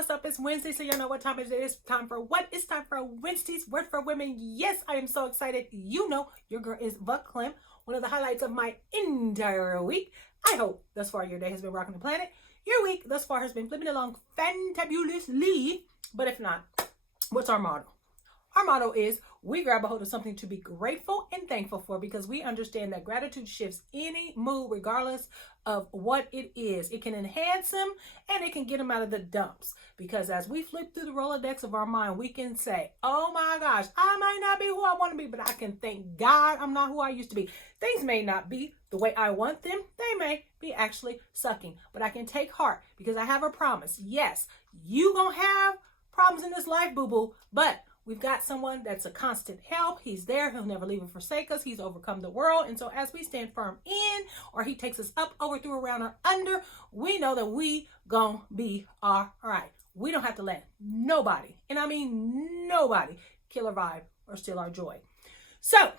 what's up? It's Wednesday, so you know what time it is. Time for what? It's time for Wednesday's Word for Women. Yes, I am so excited. You know, your girl is Buck Clem, one of the highlights of my entire week. I hope thus far your day has been rocking the planet. Your week thus far has been flipping along fantabulously. But if not, what's our motto? Our motto is we grab a hold of something to be grateful and thankful for, because we understand that gratitude shifts any mood regardless of what it is. It can enhance them and it can get them out of the dumps, because as we flip through the Rolodex of our mind, we can say, oh my gosh, I might not be who I want to be, but I can thank God I'm not who I used to be. Things may not be the way I want them. They may be actually sucking, but I can take heart because I have a promise. Yes, you gonna have problems in this life, boo-boo, but we've got someone that's a constant help. He's there. He'll never leave and forsake us. He's overcome the world. And so as we stand firm in, or he takes us up, over, through, around, or under, we know that we gonna be all right. We don't have to let nobody, and I mean nobody, kill our vibe or steal our joy. So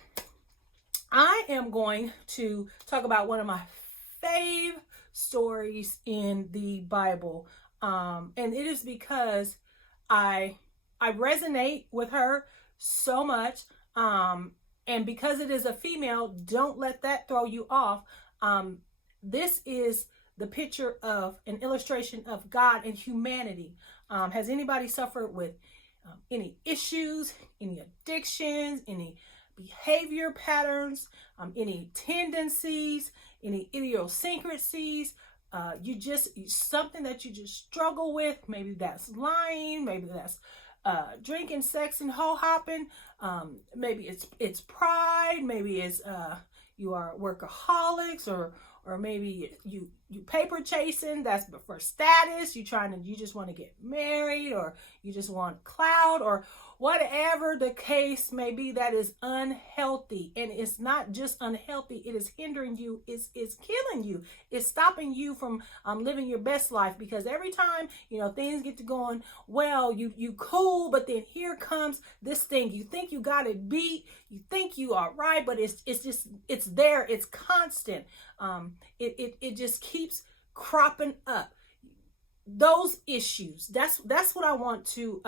I am going to talk about one of my fave stories in the Bible. And it is because I resonate with her so much. And because it is a female, don't let that throw you off. This is the picture of an illustration of God and humanity. Has anybody suffered with any issues, any addictions, any behavior patterns, any tendencies, any idiosyncrasies? Something that you just struggle with? Maybe that's lying, maybe that's drinking, sex, and ho-hopping. Maybe it's pride. Maybe it's you are workaholics, or maybe you paper chasing. That's for status. You just want to get married, or you just want clout, or whatever the case may be that is unhealthy. And it's not just unhealthy, it is hindering you, it's killing you, it's stopping you from living your best life. Because every time things get to going well, you cool, but then here comes this thing. You think you got it beat, you think you are right, but it's there, it's constant. It just keeps cropping up. Those issues, that's what I want to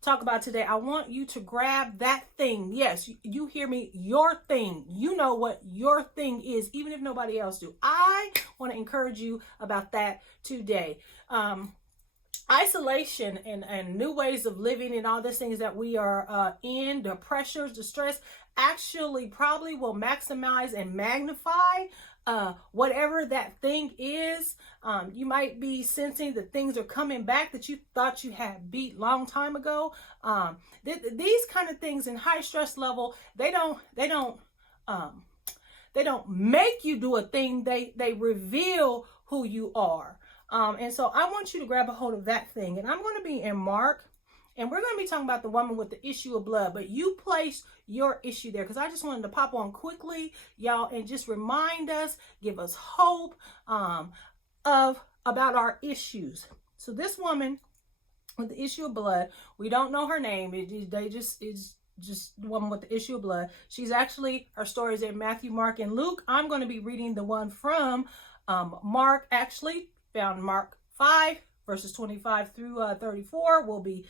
talk about today. I want you to grab that thing. Yes, you hear me, your thing. You know what your thing is, even if nobody else do. I want to encourage you about that today. Isolation and new ways of living and all these things that we are in, the pressures, the stress, actually probably will maximize and magnify whatever that thing is. You might be sensing that things are coming back that you thought you had beat long time ago. These kind of things in high stress level, they don't make you do a thing. They reveal who you are. And so I want you to grab a hold of that thing. And I'm going to be in Mark, and we're going to be talking about the woman with the issue of blood. But you place your issue there, because I just wanted to pop on quickly, y'all, and just remind us, give us hope about our issues. So this woman with the issue of blood, we don't know her name. It's just the woman with the issue of blood. She's actually, her story is in Matthew, Mark, and Luke. I'm going to be reading the one from Mark, actually found Mark 5. Verses 25 through 34. We'll be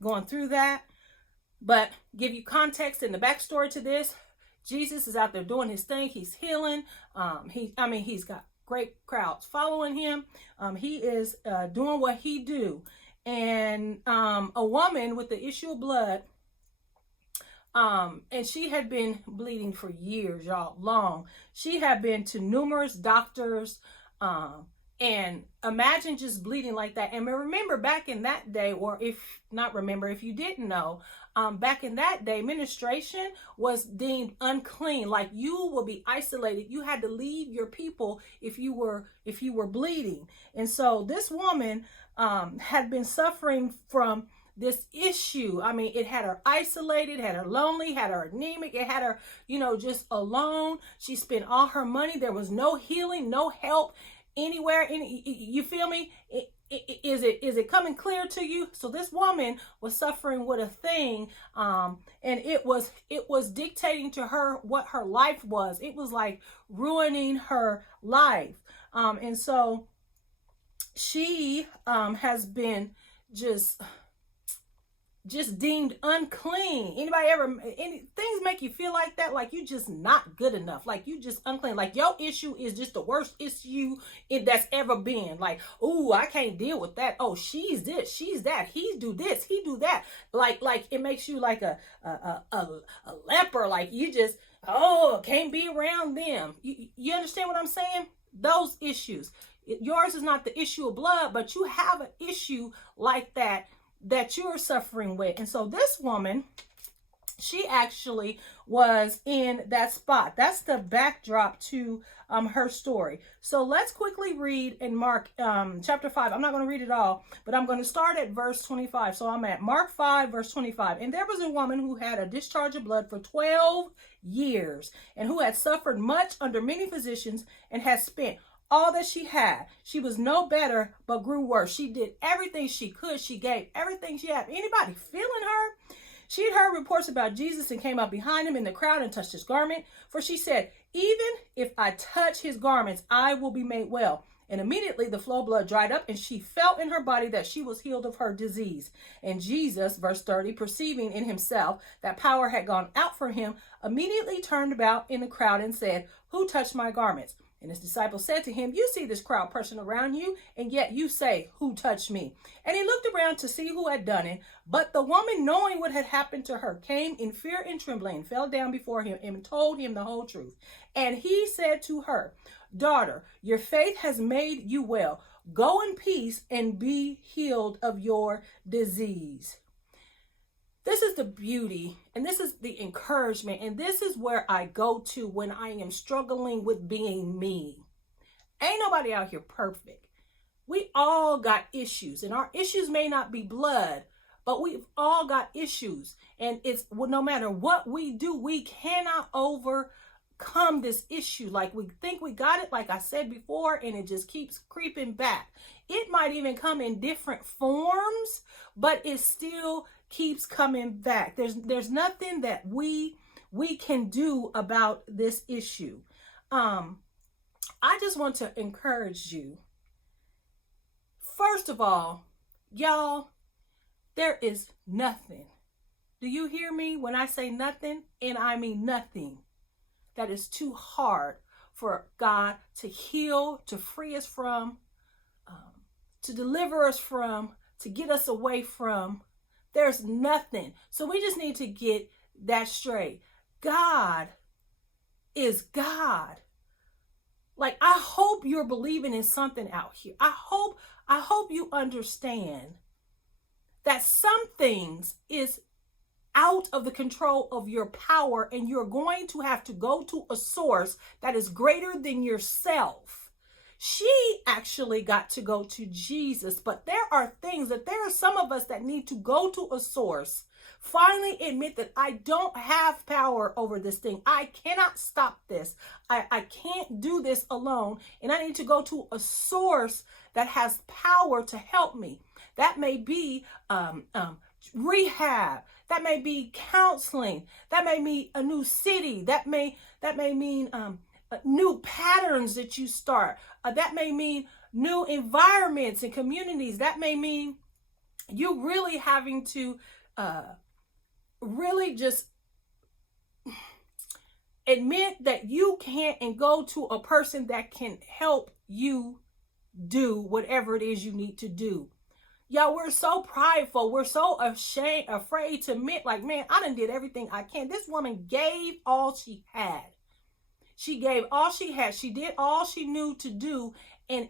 going through that. But give you context and the backstory to this. Jesus is out there doing his thing. He's healing. He's got great crowds following him. He is doing what he do. And a woman with the issue of blood, and she had been bleeding for years, y'all, long. She had been to numerous doctors, and imagine just bleeding like that. And remember, back in that day, or if you didn't know, back in that day, menstruation was deemed unclean. Like, you will be isolated. You had to leave your people if you were bleeding. And so this woman had been suffering from this issue. It had her isolated, had her lonely, had her anemic, it had her, just alone. She spent all her money. There was no healing, no help anywhere. You feel me? Is it coming clear to you? So this woman was suffering with a thing, and it was dictating to her what her life was. It was like ruining her life. And so she has been just deemed unclean. Anybody ever, things make you feel like that? Like you just not good enough. Like you just unclean. Like your issue is just the worst issue that's ever been. Like, oh, I can't deal with that. Oh, she's this, she's that. He do this, he do that. Like it makes you like a leper. Like you just, oh, can't be around them. You understand what I'm saying? Those issues. Yours is not the issue of blood, but you have an issue like that you're suffering with. And so this woman, she actually was in that spot. That's the backdrop to her story. So let's quickly read in Mark chapter 5. I'm not going to read it all, but I'm going to start at verse 25. So I'm at Mark 5, verse 25. And there was a woman who had a discharge of blood for 12 years and who had suffered much under many physicians and had spent all that she had. She was no better, but grew worse. She did everything she could. She gave everything she had. Anybody feeling her? She had heard reports about Jesus and came up behind him in the crowd and touched his garment. For she said, even if I touch his garments, I will be made well. And immediately the flow of blood dried up, and she felt in her body that she was healed of her disease. And Jesus, verse 30, perceiving in himself that power had gone out from him, immediately turned about in the crowd and said, who touched my garments? And his disciples said to him, you see this crowd pressing around you, and yet you say, who touched me? And he looked around to see who had done it. But the woman, knowing what had happened to her, came in fear and trembling, fell down before him, and told him the whole truth. And he said to her, daughter, your faith has made you well. Go in peace and be healed of your disease. This is the beauty, and this is the encouragement, and this is where I go to when I am struggling with being me. Ain't nobody out here perfect. We all got issues, and our issues may not be blood, but we've all got issues. And it's no matter what we do, we cannot overcome this issue. Like we think we got it, like I said before, and it just keeps creeping back. It might even come in different forms, but it still keeps coming back. There's nothing that we can do about this issue. I just want to encourage you. First of all, y'all, there is nothing. Do you hear me when I say nothing? And I mean nothing that is too hard for God to heal, to free us from, to deliver us from, to get us away from. There's nothing. So we just need to get that straight. God is God. Like, I hope you're believing in something out here. I hope you understand that some things is out of the control of your power, and you're going to have to go to a source that is greater than yourself. She actually got to go to Jesus, but there are some of us that need to go to a source, finally admit that I don't have power over this thing. I cannot stop this. I can't do this alone, and I need to go to a source that has power to help me. That may be rehab. That may be counseling. That may be a new city. That may mean new patterns that you start. That may mean new environments and communities. That may mean you really having to really just admit that you can't, and go to a person that can help you do whatever it is you need to do. Y'all, we're so prideful. We're so afraid to admit, like, man, I done did everything I can. This woman gave all she had. She gave all she had. She did all she knew to do, and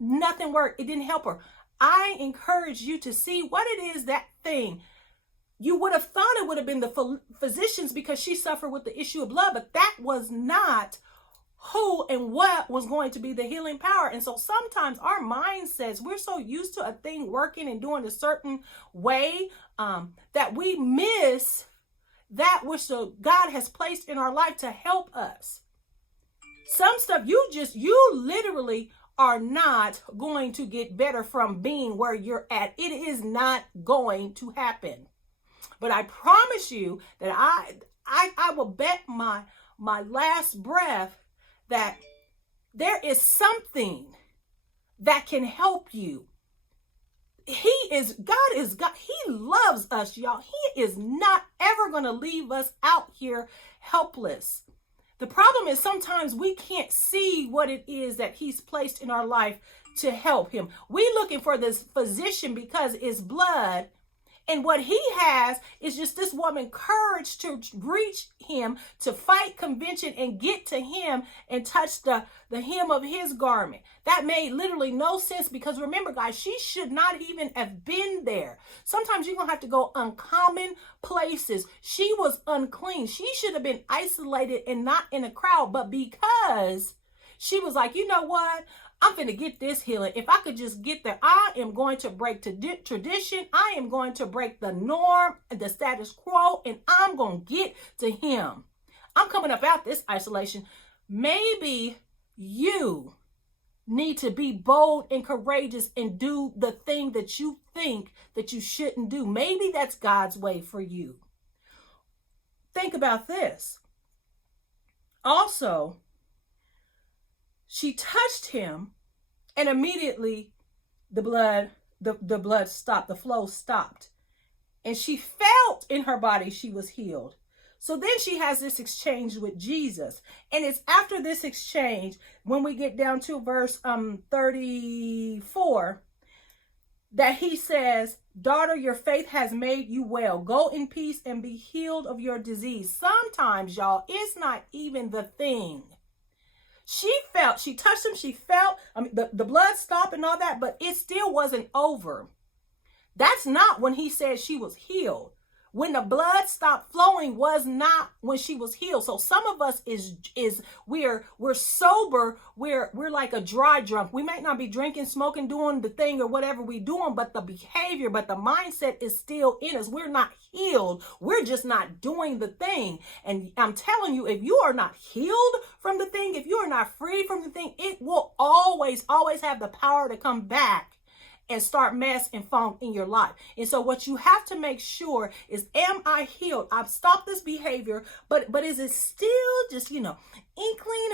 nothing worked. It didn't help her. I encourage you to see what it is, that thing. You would have thought it would have been the physicians because she suffered with the issue of blood, but that was not who and what was going to be the healing power. And so sometimes our mindsets, we're so used to a thing working and doing a certain way that we miss that which God has placed in our life to help us. Some stuff you literally are not going to get better from being where you're at. It is not going to happen. But I promise you that I will bet my last breath that there is something that can help you. God is God. He loves us, y'all. He is not ever going to leave us out here helpless. The problem is sometimes we can't see what it is that he's placed in our life to help him. We looking for this physician because it's blood. And what he has is just this woman courage to reach him, to fight convention and get to him and touch the hem of his garment. That made literally no sense, because remember, guys, she should not even have been there. Sometimes you're going to have to go uncommon places. She was unclean. She should have been isolated and not in a crowd. But because she was like, you know what? I'm going to get this healing. If I could just get there, I am going to break tradition. I am going to break the norm, the status quo, and I'm going to get to him. I'm coming up out this isolation. Maybe you need to be bold and courageous and do the thing that you think that you shouldn't do. Maybe that's God's way for you. Think about this. Also, she touched him, and immediately the blood stopped, the flow stopped. And she felt in her body she was healed. So then she has this exchange with Jesus. And it's after this exchange, when we get down to verse 34, that he says, daughter, your faith has made you well. Go in peace and be healed of your disease. Sometimes, y'all, it's not even the thing. She touched him, she felt, the blood stopped and all that, but it still wasn't over. That's not when he said she was healed. When the blood stopped flowing was not when she was healed. So some of us we're sober, we're like a dry drunk. We might not be drinking, smoking, doing the thing or whatever we doing, but the behavior, but the mindset is still in us. We're not healed. We're just not doing the thing. And I'm telling you, if you are not healed from the thing, if you are not free from the thing, it will always have the power to come back and start mess and funk in your life. And so what you have to make sure is, am I healed? I've stopped this behavior, but is it still just, inkling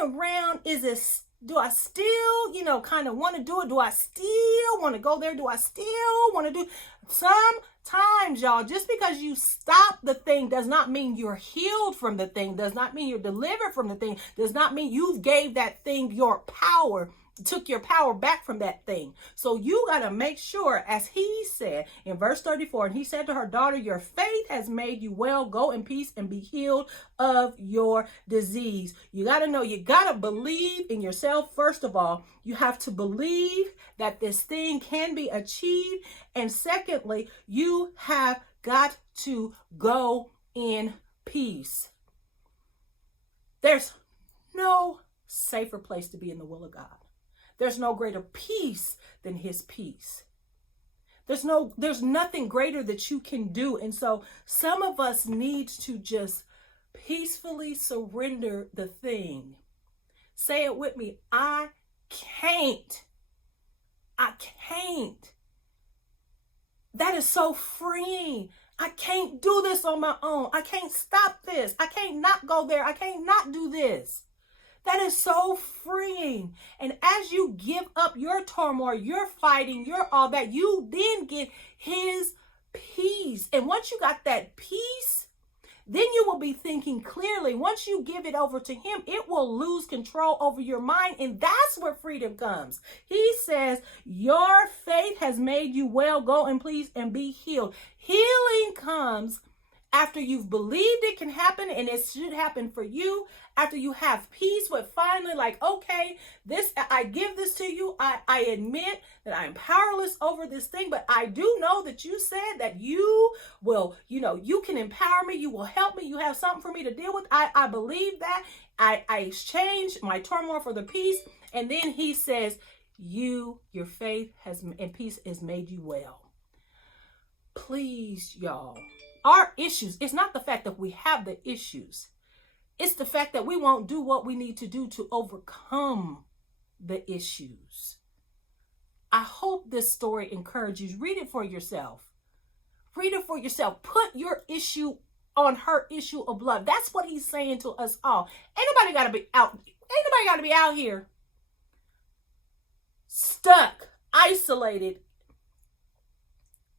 around? Do I still, kind of want to do it? Do I still want to go there? Do I still want to do? Sometimes, y'all, just because you stop the thing does not mean you're healed from the thing, does not mean you're delivered from the thing, does not mean you gave that thing your power, took your power back from that thing. So you got to make sure, as he said in verse 34, and he said to her, daughter, your faith has made you well. Go in peace and be healed of your disease. You got to know, you got to believe in yourself. First of all, you have to believe that this thing can be achieved. And secondly, you have got to go in peace. There's no safer place to be in the will of God. There's no greater peace than his peace. There's nothing greater that you can do. And so some of us need to just peacefully surrender the thing. Say it with me. I can't. That is so freeing. I can't do this on my own. I can't stop this. I can't not go there. I can't not do this. That is so freeing. And as you give up your turmoil, your fighting, your all that, you then get his peace. And once you got that peace, then you will be thinking clearly. Once you give it over to him, it will lose control over your mind. And that's where freedom comes. He says, your faith has made you well. Go and please and be healed. Healing comes after you've believed it can happen, and it should happen for you. After you have peace with finally, like, okay, I give this to you. I admit that I am powerless over this thing, but I do know that you said that you will, you can empower me. You will help me. You have something for me to deal with. I believe that. I exchange my turmoil for the peace. And then he says, your faith and peace has made you well. Please, y'all. Our issues, it's not the fact that we have the issues. It's the fact that we won't do what we need to do to overcome the issues. I hope this story encourages you. Read it for yourself. Read it for yourself. Put your issue on her issue of love. That's what he's saying to us all. Ain't nobody got to be out here stuck isolated,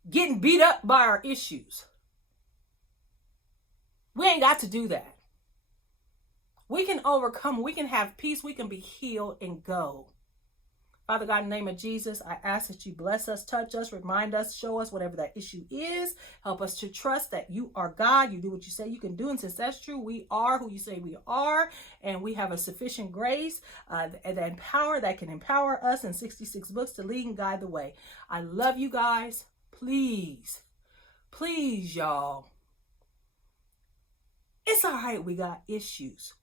getting beat up by our issues. We ain't got to do that. We can overcome, we can have peace, we can be healed and go. Father God, in the name of Jesus, I ask that you bless us, touch us, remind us, show us whatever that issue is. Help us to trust that you are God. You do what you say you can do. And since that's true, we are who you say we are. And we have a sufficient grace that can empower us in 66 books to lead and guide the way. I love you guys. Please, please, y'all. It's all right, we got issues.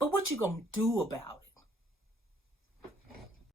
But what you gonna do about it?